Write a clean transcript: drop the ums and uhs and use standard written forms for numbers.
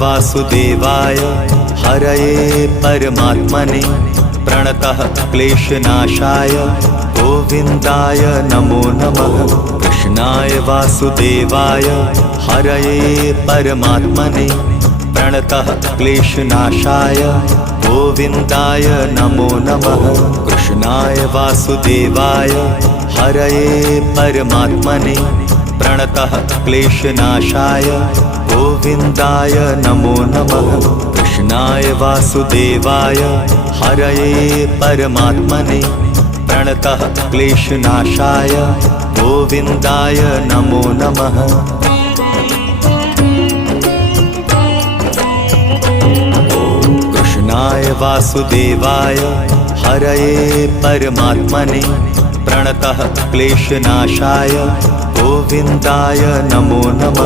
वासुदेवाय हरये परमात्मने प्रणतः क्लेशनाशाय गोविन्दाय नमो नमः। कृष्णाय वासुदेवाय हरये परमात्मने प्रणतः क्लेशनाशाय गोविन्दाय नमो नमः। कृष्णाय वासुदेवाय हरये परमात्मने प्रणतः क्लेशनाशाय गोविन्दाय नमो नमः। कृष्णाय वासुदेवाय हरये परमात्मने प्रणतः क्लेशनाशाय गोविन्दाय नमो नमः। कृष्णाय वासुदेवाय हरये परमात्मने प्रणतः क्लेशनाशाय गोविन्दाय नमो नमः।